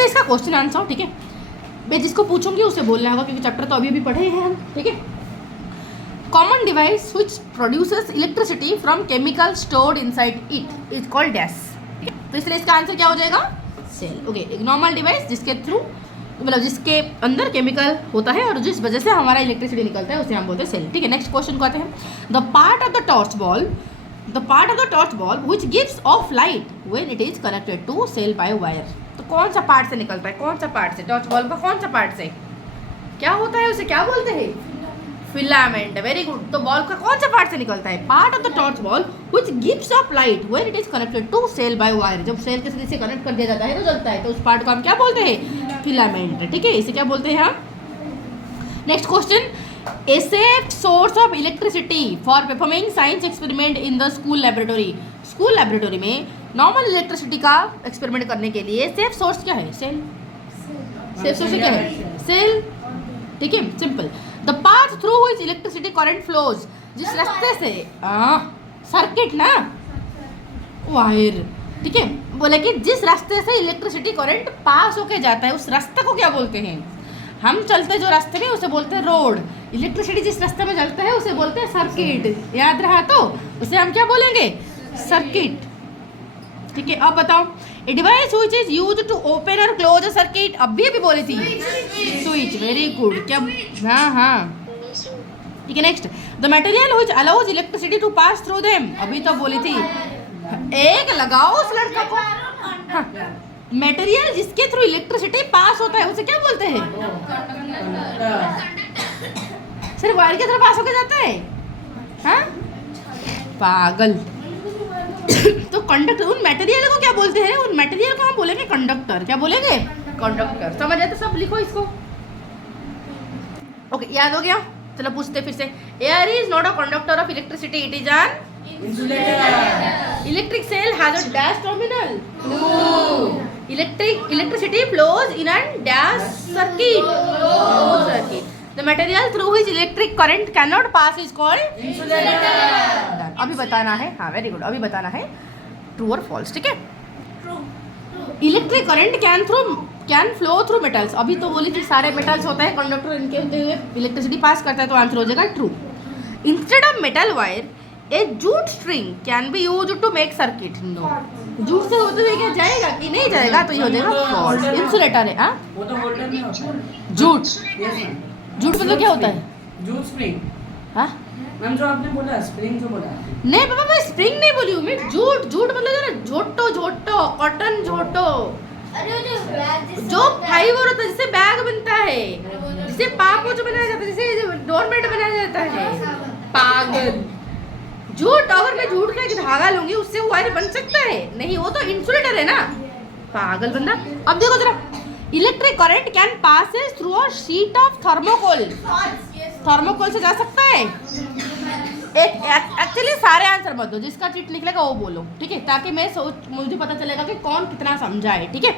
चलते इसका question answer, ठीक है। मैं जिसको पूछूंगी उसे बोलना होगा क्योंकि चैप्टर तो अभी अभी पढ़े हैं हम, ठीक है। Common device which produces electricity from chemical stored inside it is called dash, ठीक है। तो इसलिए इसका आंसर क्या हो जाएगा? सेल। ओके, एक नॉर्मल डिवाइस जिसके थ्रू मतलब जिसके अंदर केमिकल होता है और जिस वजह से हमारा इलेक्ट्रिसिटी निकलता है उसे हम बोलते हैं सेल, ठीक है। नेक्स्ट क्वेश्चन को आते हैं। The part of the torch bulb which gives off light when it is connected to cell by wire. तो कौन सा पार्ट से निकलता है? कौन सा पार्ट से? टॉर्च बॉल का कौन सा पार्ट से क्या होता है? उसे क्या बोलते हैं? फिलामेंट। Very good. तो बॉल का कौन सा पार्ट से निकलता है? Part of the torch bulb which gives off light when it is connected to cell by wire. जब सेल के से कनेक्ट कर दिया जाता है तो जलता है, तो उस पार्ट को हम क्या बोलते हैं? फिलामेंट, ठीक है। इसे क्या बोलते हैं हम? Next question, a safe source of electricity for performing science experiment in the school laboratory. School laboratory में नॉर्मल इलेक्ट्रिसिटी का एक्सपेरिमेंट करने के लिए सेफ सोर्स क्या है? सेल। सेफ सोर्स क्या है? सेल, ठीक है, simple. The path through which electricity current flows, जिस रास्ते से सर्किट ना वायर, ठीक है, बोले कि जिस रास्ते से इलेक्ट्रिसिटी करंट पास होके जाता है उस रास्ते को क्या बोलते हैं? हम चलते जो रास्ते में उसे बोलते हैं रोड। इलेक्ट्रिसिटी जिस रास्ते में चलता है उसे बोलते हैं सर्किट। याद रहा तो उसे हम क्या बोलेंगे? सर्किट, ठीक है। अब बताओ, a device which is used to open और क्लोज अ सर्किट। अभी बोली थी स्विच। Very good. क्या? हाँ, ठीक है। Next, the material which allows electricity to pass through them. अभी तो बोली थी। एक लगाओ उस लड़का को। हाँ, मटेरियल जिसके थ्रू इलेक्ट्रिसिटी पास होता है उसे क्या बोलते हैं? सिर्फ वायर के थ्रू पास होकर जाता है? हाँ, पागल। तो कंडक्टर, उन मटेरियल को क्या बोलते हैं? उन मटेरियल को हम बोलेंगे कंडक्टर। क्या बोलेंगे? कंडक्टर। समझ आए तो सब लिखो इसको। ओके, याद हो गया? चलो पूछते फिर से। Air is not a conductor of electricity, it is an insulator. Electric cell has a dash terminal. No. Electricity flows in a dash circuit. Closed circuit. The material through which electric current cannot pass is called insulator. अभी बताना है, हाँ very good, अभी बताना है true और false, ठीक है। Electric current can flow through metals. अभी तो बोली थी सारे मेटल्स होते हैं कंडक्टर, इनके होते हुए इलेक्ट्रिसिटी पास करता है, तो आंसर हो जाएगा true. Instead of metal wire a jute string can be use to make circuit. No, jute से होते हुए क्या जाएगा कि नहीं जाएगा? तो ये हो जाएगा फॉल्स। इंसुलेटर है। हाँ, वो तो होल्डर नहीं होता। Jute, yes ma'am. जूट मतलब क्या होता है? Jute spring. हाँ मैम, जो आपने बोला स्प्रिंग जो बोला। नहीं बाबा, मैं स्प्रिंग नहीं बोली हूँ, मैं जूट। जूट मतलब जरा झोटो, कॉटन झोटो, जो फाइबर होता है जिससे बैग बनता है, जिससे पापोच बनाया जाता है, जिससे डोरमेट बनाया जाता है। पागल। जूट, अगर मैं जूट का एक धागा लूंगी उससे वायर बन सकता है? नहीं, वो तो इंसुलेटर है ना, पागल बंदा। अब देखो जरा, electric current can pass through a sheet of thermocol. Thermocol से जा सकता है? एक्चुअली सारे आंसर मत दो, जिसका चिट निकलेगा वो बोलो, ठीक है, ताकि मुझे पता चलेगा कि कौन कितना समझा है, ठीक है।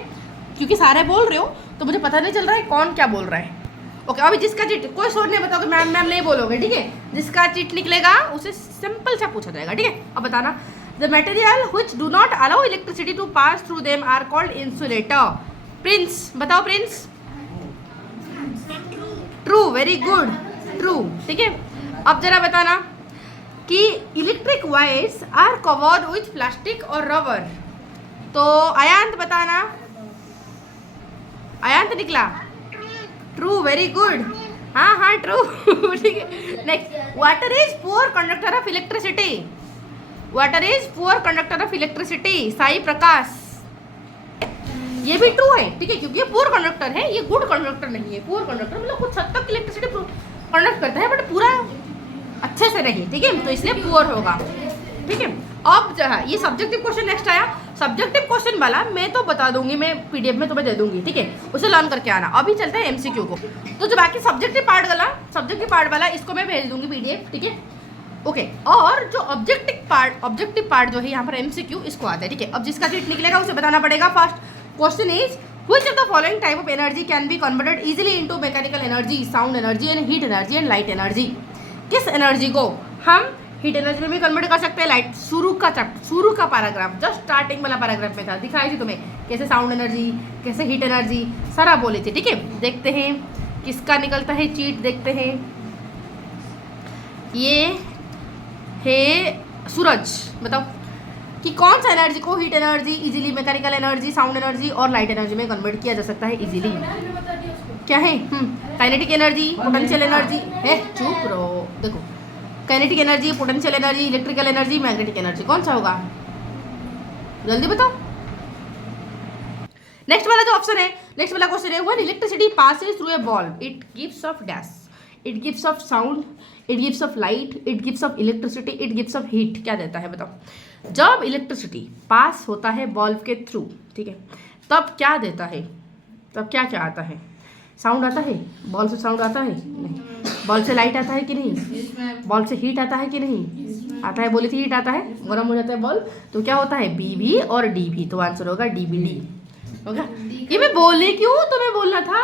क्योंकि सारे बोल रहे हो तो मुझे पता नहीं चल रहा है कौन क्या बोल रहा है। ओके, अभी जिसका चिट, कोई शोर नहीं बताओगे, मैम नहीं बोलोगे, ठीक है। जिसका चिट निकलेगा उसे सिंपल सा पूछा जाएगा, ठीक है। अब बताना, the material which do not allow electricity to pass through them are called insulator. Prince, बताओ Prince. True, very good, true, ठीक है। अब जरा बताना कि electric wires are covered with plastic और रबर। तो अयांत बताना, अयांत निकला ट्रू, वेरी गुड। हाँ ट्रू, ठीक है। Next, water is poor conductor of electricity. Water is poor conductor of electricity, Sai Prakash. ये भी ट्रू है, ठीक है, क्योंकि ये पुअर कंडक्टर है, ये गुड कंडक्टर नहीं है। पुअर कंडक्टर मतलब कुछ हद तक इलेक्ट्रिसिटी कंडक्ट करता है बट पूरा अच्छे से नहीं, ठीक है, तो इसलिए पुअर होगा, ठीक है। अब जो है ये सब्जेक्टिव क्वेश्चन नेक्स्ट आया। सब्जेक्टिव क्वेश्चन वाला मैं तो बता दूंगी, मैं पीडीएफ में तुम्हें दे दूंगी, ठीक है, उसे लर्न करके आना। अभी चलते हैं एमसीक्यू को। तो जो बाकी सब्जेक्टिव पार्ट वाला इसको मैं भेज दूंगी पीडीएफ, ठीक है, ओके। और जो ऑब्जेक्टिव पार्ट जो है यहाँ पर एमसीक्यू, इसको आता है, ठीक है। अब जिसका चिट निकलेगा उसे बताना पड़ेगा। First question is which of the following type of energy can be converted easily into mechanical energy, sound energy and heat energy and light energy. किस एनर्जी को हम हीट एनर्जी में भी कन्वर्ट कर सकते हैं लाइट। शुरू का पैराग्राफ जस्ट स्टार्टिंग वाला पैराग्राफ में था, दिखाई थी तुम्हें कैसे साउंड एनर्जी, कैसे हीट एनर्जी सारा बोले थे। ठीक है, देखते हैं किसका निकलता है चीट। देखते हैं, ये है सूरज। बताओ कि कौन सा एनर्जी को heat energy easily, mechanical energy, sound energy और लाइट एनर्जी में कन्वर्ट किया जा सकता है इजीली। क्या है? काइनेटिक एनर्जी, पोटेंशियल एनर्जी है। चुप रहो। देखो, kinetic energy, potential energy, electrical energy, magnetic energy, कौन सा होगा? जल्दी बताओ। नेक्स्ट वाला जो ऑप्शन है, नेक्स्ट वाला क्वेश्चन है, when electricity passes through a bulb it gives off dash, it gives off sound, it gives off light, it gives off electricity, it gives off heat. क्या देता है बताओ? जब इलेक्ट्रिसिटी पास होता है बल्ब के थ्रू, ठीक है, तब क्या देता है? तब क्या क्या आता है? साउंड आता है? बल्ब से साउंड आता है? नहीं। बल्ब से लाइट आता है कि नहीं? बल्ब से हीट आता है कि नहीं? आता है, बोली थी हीट आता है, गर्म हो जाता है बल्ब, तो क्या होता है? BV और DV, तो आंसर होगा DBD। होगा? ये मैं बोली क्यों? तुम्हें बोलना था।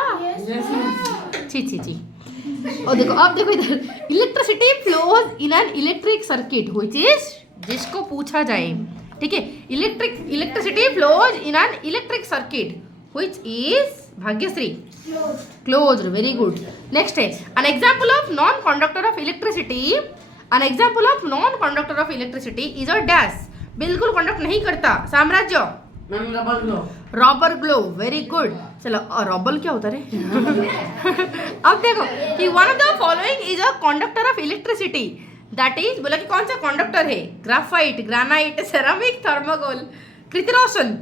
छी। और देखो, अब देखो इधर, electricity flows in an electric circuit which is, जिसको पूछा जाए, ठीक है, electricity flows in an electric circuit which is, Bhagyashree, closed. Very good. Next है, an example of non conductor of electricity, an example of non conductor of electricity is a dash, बिल्कुल conduct नहीं करता। Samrajya, ma'am rubber glove. Rubber glove, very good. चलो, rubber क्या होता है? अब देखो कि one of the following is a conductor of electricity, that is, बोला कि कौन सा कंडक्टर है? ग्राफाइट, ग्रेनाइट, सेरामिक, थर्मोकोल, कृतिरोशन,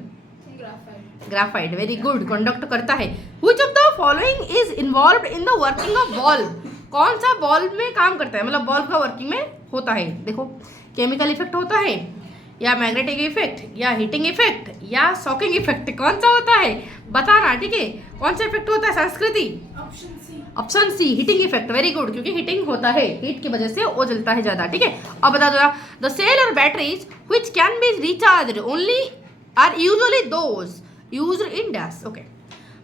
ग्राफाइट। वेरी गुड, कंडक्ट करता है। Which of the following is involved in the working of bulb, कौन सा बल्ब में काम करता है, मतलब बल्ब का वर्किंग में होता है? देखो, केमिकल इफेक्ट होता है, या मैग्नेटिक इफेक्ट, या हीटिंग इफेक्ट, या शॉकिंग इफेक्ट, कौन सा होता है बताना। ठीक है, कौन सा इफेक्ट होता है? Sanskriti, option C, heating effect. Very good, क्योंकि हीटिंग होता है, हीट की वजह से वो जलता है ज्यादा। ठीक है, अब बता दो, द सेल और batteries which can be recharged only are usually those used in dash. Okay,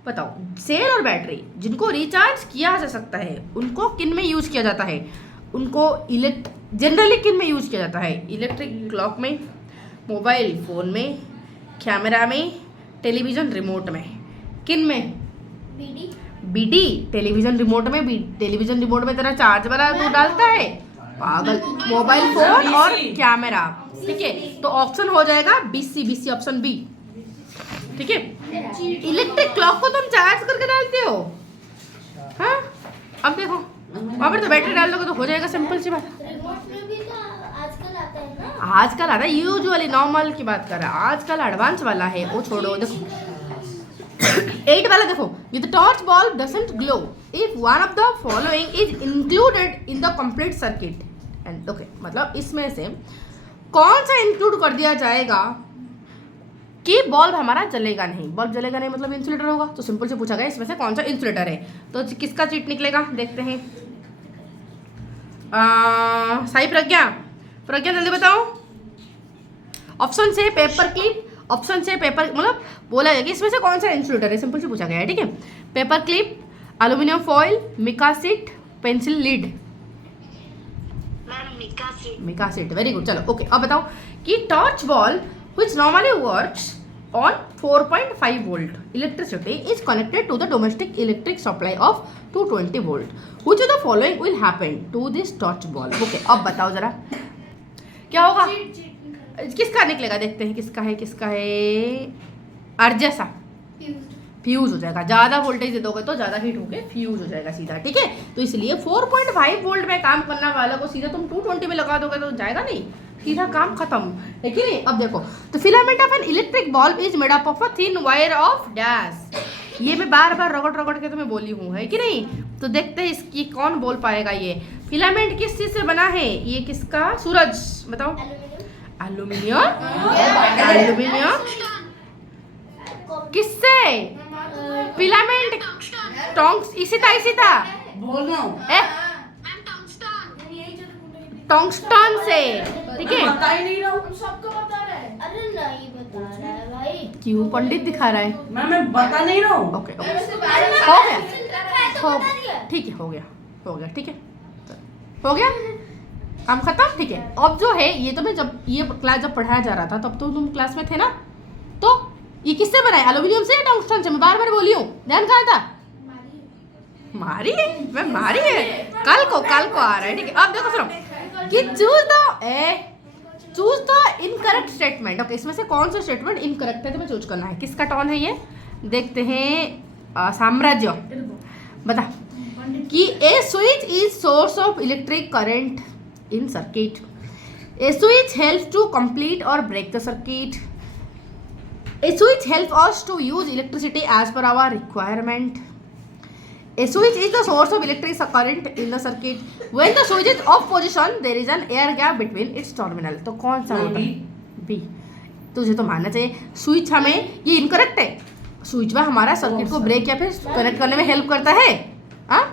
बताओ, सेल और बैटरी जिनको रिचार्ज किया जा सकता है उनको किन में यूज किया जाता है? उनको जनरली किन में यूज किया जाता है? इलेक्ट्रिक क्लॉक में, मोबाइल फोन में, कैमरा में, टेलीविजन रिमोट में, किन में? BD, टेलीविजन रिमोट में। टेलीविजन रिमोट में तेरा चार्ज वाला वो डालता है, पागल। मोबाइल फोन और कैमरा। ठीक है, तो ऑप्शन हो जाएगा BC ऑप्शन B। ठीक है, इलेक्ट्रिक क्लॉक को तुम चार्ज करके डालते हो? हाँ, अब देखो वहाँ पर तो बैटरी डाल दोगे तो हो जाएगा, सिंपल सी बात। आजकल आता है, यूजुअली नॉर्मल की बात कर रहा है, आजकल एडवांस वाला है, वो छोड़ो। देखो 8 वाला देखो, ये the torch bulb doesn't glow if one of the following is included in the complete circuit and. Okay, मतलब इसमें से कौन सा इंक्लूड कर दिया जाएगा कि बल्ब हमारा जलेगा नहीं? बल्ब जलेगा नहीं मतलब इंसुलेटर होगा, तो सिंपल से पूछा गया इसमें से कौन सा इंसुलेटर है। तो किसका चीट निकलेगा देखते हैं। साई प्रज्ञा जल्दी बताओ। ऑप्शन से पेपर क्लिप, ऑप्शन से पेपर, मतलब बोला गया कि इसमें से कौन सा इंसुलेटर है, सिंपल से पूछा गया है। ठीक है, paper clip, aluminium foil, mica sheet, pencil lead. Mica sheet, very good. चलो ओके, अब बताओ कि torch bulb which normally works on 4.5 volt electricity is connected to the domestic electric supply of 220 volt. Which of the following will happen to this torch bulb? Okay, अब बताओ जरा क्या होगा? किसका निकलेगा देखते हैं, किसका है? अर्जा सा फ्यूज हो जाएगा, ज़्यादा वोल्टेज दे दोगे तो ज़्यादा हीट होके फ्यूज हो जाएगा सीधा। ठीक है, तो इसलिए 4.5 वोल्ट में काम करने वाला को सीधा तुम 220 में लगा दोगे तो जाएगा नहीं, सीधा काम खत्म है कि नहीं। अब देखो, तो filament of an electric bulb is made up of a thin wire of dash. ये मैं बार बार रगड़ के तुम्हें बोली हूँ, है कि नहीं। तो देखते हैं इसकी कौन बोल पाएगा। ये फिलामेंट किस चीज से बना है? ये किसका? सूरज, बताओ। एल्यूमिनियम। एल्यूमिनियम किससे? फिलामेंट इसी था बोल रहा हूँ, टंगस्टन से। ठीक है, बता ही नहीं रहा हूँ, सबको बता रहा है। अरे नहीं बता रहा है भाई, क्यों पंडित दिखा रहा है? मैं बता नहीं रहा हूँ। ओके, हो गया, ठीक है, हो गया, ठीक है, हो गया। काम खत्म, ठीक है। अब जो है ये तो मैं जब ये क्लास जब पढ़ाया जा रहा था तब तो तुम क्लास में थे ना, तो ये किससे बनाए, एल्यूमिनियम से या टंगस्टन से? मैं बार बार बोली हूँ, ध्यान कहाँ था? मारी है, मैं मारी है, कल को आ रहा है, ठीक है। अब देखो सुनो कि choose the incorrect statement. Okay, इसमें से कौन सा स्टेटमेंट इनकरेक्ट है तुम्हें चूज करना है। किसका टर्न है ये, देखते हैं। साम्राज्य बता कि a switch is source of electric current in circuit. A switch helps to complete और break the circuit. A switch helps us to use electricity as per our requirement. A switch is the source of electric current in the circuit. When the switch is off position, there is an air gap between its terminal. तो कौन सा होता है? B. तुझे तो मानना चाहिए switch हमें ये इनकरेक्ट है। स्विच में हमारा सर्किट को ब्रेक या फिर कनेक्ट करने में हेल्प करता है। हाँ?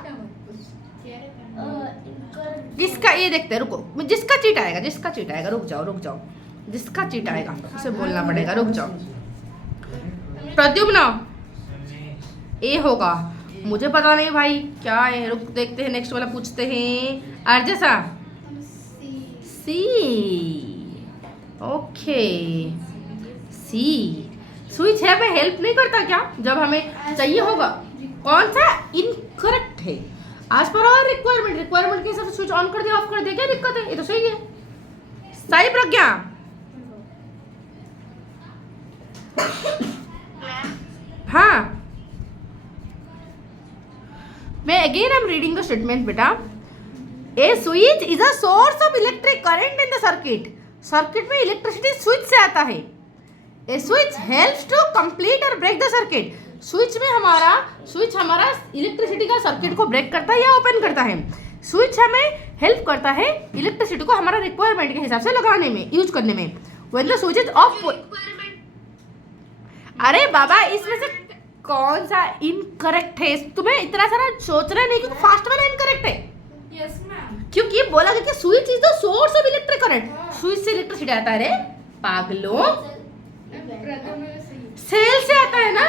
किसका ये देखते हैं, रुको, जिसका चीट आएगा, रुक जाओ, जिसका चीट आएगा उसे बोलना पड़ेगा, रुक जाओ। प्रद्युम्न ए होगा, मुझे पता नहीं भाई क्या है, रुक देखते हैं, नेक्स्ट वाला पूछते हैं। आरजेसा सी, ओके सी। स्विच है हमें हेल्प नहीं करता क्या जब हमें चाहिए होगा? कौन सा इनकरेक्ट है? आज पर और रिक्वायरमेंट के हिसाब से स्विच ऑन कर दिया, ऑफ कर दिया, क्या दिक्कत है? ये तो सही है। सही प्रज्ञा, हाँ मैं again I am reading the statement बेटा। A switch is a source of electric current in the circuit. Circuit में इलेक्ट्रिसिटी स्विच से आता है। A switch helps to complete और ब्रेक द सर्किट। स्विच हमारा इलेक्ट्रिसिटी का सर्किट को break करता है या ओपन करता है। स्विच हमें हेल्प करता है इलेक्ट्रिसिटी को हमारा रिक्वायरमेंट के हिसाब से लगाने में, यूज करने में। When the switch is of, अरे बाबा इसमें से कौन सा इनकरेक्ट है? तुम्हें इतना सारा सोचना नहीं, क्योंकि फास्ट वाला इनकरेक्ट है। यस मैम, क्योंकि बोला गया कि switch is the source of electric current. Switch से इलेक्ट्रिसिटी आता है रे पागलों, सेल से आता है ना,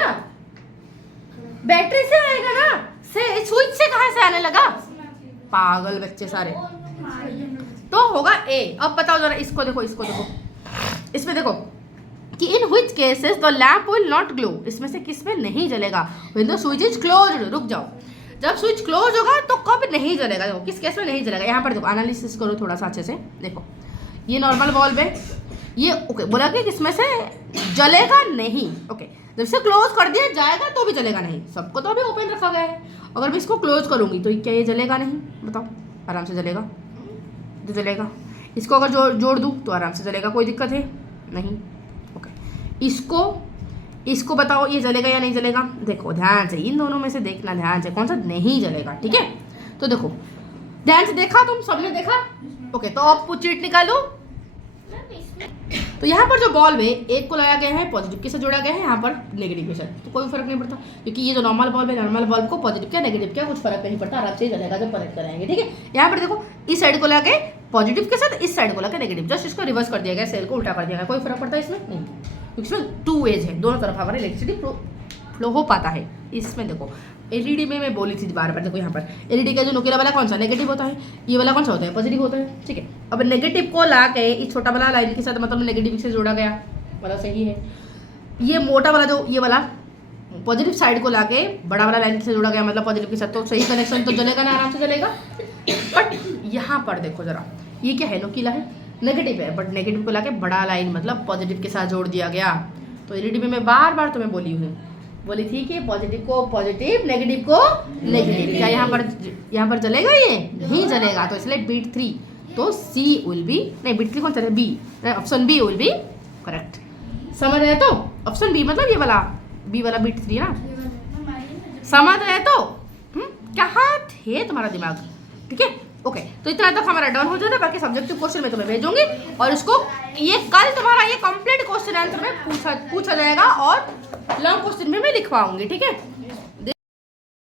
बैटरी से आएगा ना, से स्विच से कहां से आने लगा? पागल बच्चे सारे। तो होगा ए। अब बताओ जरा, इसको देखो, इसमें देखो कि in which cases the lamp will not glow. इसमें से किस में नहीं जलेगा? When the switch is closed. रुक जाओ, जब स्विच क्लोज होगा तो कब नहीं जलेगा? देखो किस केस में नहीं जलेगा। यहाँ पर देखो, एनालिसिस करो थोड़ा सा अच्छे से। देखो ये नॉर्मल बल्ब है, ये ओके बोला कि किसमें से जलेगा नहीं। ओके, जब से क्लोज कर दिया जाएगा तो भी जलेगा नहीं। सबको तो अभी ओपन रखा गया है। अगर मैं इसको क्लोज करूंगी तो क्या ये जलेगा नहीं? बताओ, आराम से जलेगा, तो जलेगा। इसको अगर जोड़ दूँ तो आराम से जलेगा, कोई दिक्कत है नहीं। ओके, इसको बताओ ये जलेगा या नहीं जलेगा? देखो ध्यान से, इन दोनों में से देखना ध्यान से कौन सा नहीं जलेगा, ठीक है? तो देखो ध्यान से देखा, तुम सबने देखा? ओके, तो अब चीट निकालो। तो यहाँ पर जो बॉल्ब है, एक को लगाया गया है पॉजिटिव के साथ जोड़ा गया है, यहाँ पर नेगेटिव के साथ, तो कोई फर्क नहीं पड़ता, क्योंकि ये जो नॉर्मल बल्ब है, नॉर्मल बल्ब को पॉजिटिव क्या नेगेटिव क्या कुछ फर्क नहीं पड़ता, आराम से जलेगा जब कनेक्ट कराएंगे, ठीक है? यहाँ पर देखो, इस साइड को लगा के पॉजिटिव के साथ, इस साइड को लगा नेगेटिव, जस्ट इसको रिवर्स कर दिया गया, सेल को उल्टा कर दिया गया, कोई फर्क पड़ता है इसमें? नहीं, क्योंकि इसमें 2 वेज है, दोनों तरफ हमारा इलेक्ट्रिसिटी फ्लो हो पाता है। इसमें देखो एलईडी में मैं बोली थी बार बार, देखो यहाँ पर एलईडी का जो नुकीला वाला कौन सा नेगेटिव होता है, ये वाला कौन सा होता है पॉजिटिव होता है, ठीक है? अब नेगेटिव को ला के इस छोटा वाला लाइन के साथ मतलब नेगेटिव से जोड़ा गया, वाला सही है। ये मोटा वाला जो ये वाला पॉजिटिव साइड को ला के बड़ा वाला लाइन से जोड़ा गया मतलब पॉजिटिव के साथ, तो सही कनेक्शन तो जलेगा ना, आराम से जलेगा। बट यहाँ पर देखो जरा, ये क्या है, नुकीला है, नेगेटिव है, बट नेगेटिव को ला के बड़ा लाइन मतलब पॉजिटिव के साथ जोड़ दिया गया। तो एलईडी में मैं बार बार तुम्हें बोली थी कि पॉजिटिव को पॉजिटिव, नेगेटिव को नेगेटिव। क्या यहाँ पर जलेगा? ये नहीं जलेगा, तो इसलिए बीट 3, तो सी विल बी, नहीं बीट 3 कौन सा है? B, option B will be correct. समझ आया? तो ऑप्शन बी मतलब ये वाला बी वाला बीट 3 ना, समझ आया? तो कहाँ थे तुम्हारा दिमाग, ठीक है? ओके, तो इतना तक हमारा डन हो जाता है। बाकी सब्जेक्टिव क्वेश्चन मैं तुम्हें भेजूंगी और इसको ये कल तुम्हारा ये कंप्लीट क्वेश्चन आंसर में पूछा जाएगा और लॉन्ग क्वेश्चन में मैं लिखवाऊंगी, ठीक है?